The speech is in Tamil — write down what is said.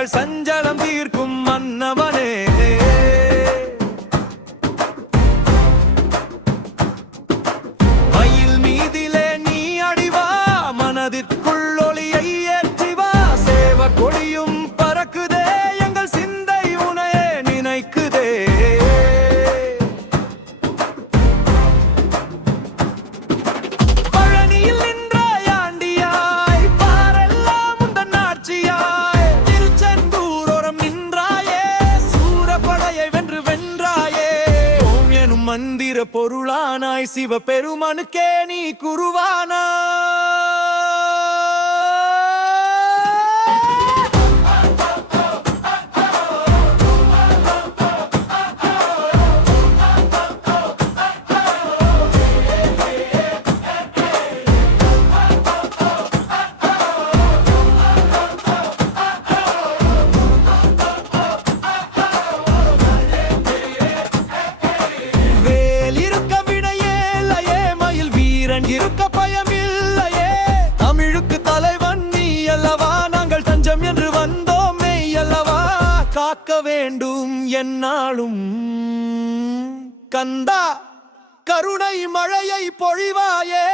எங்கள் சஞ்சலம் தீர்க்கும் மன்னவனே. மயில் மீதிலே நீ அடிவா, மனதிற்குள் ஒளியை ஏற்றிவா. சேவ கொடியும் பறக்குதே, எங்கள் சிந்தை உனையே நினைக்குதே. பழனியில் நின்றாய் ஆண்டியாய், பாரெல்லாம் உந்தன் ஆட்சியாய். திருச்செந்தூரோரம் நின்றாயே, சூரப்படையை வென்று வென்றாயே. ஓம் எனும் மந்திர பொருளானாய், சிவ பெருமனுக்கே நீ குருவானாய். இருக்க பயமில்லையே, தமிழுக்கு தலைவன் நீ அல்லவா. நாங்கள் தஞ்சம் என்று வந்தோம் மெய் அல்லவா. காக்க வேண்டும் என்னாலும் கந்தா, கருணை மழையை பொழிவாயே.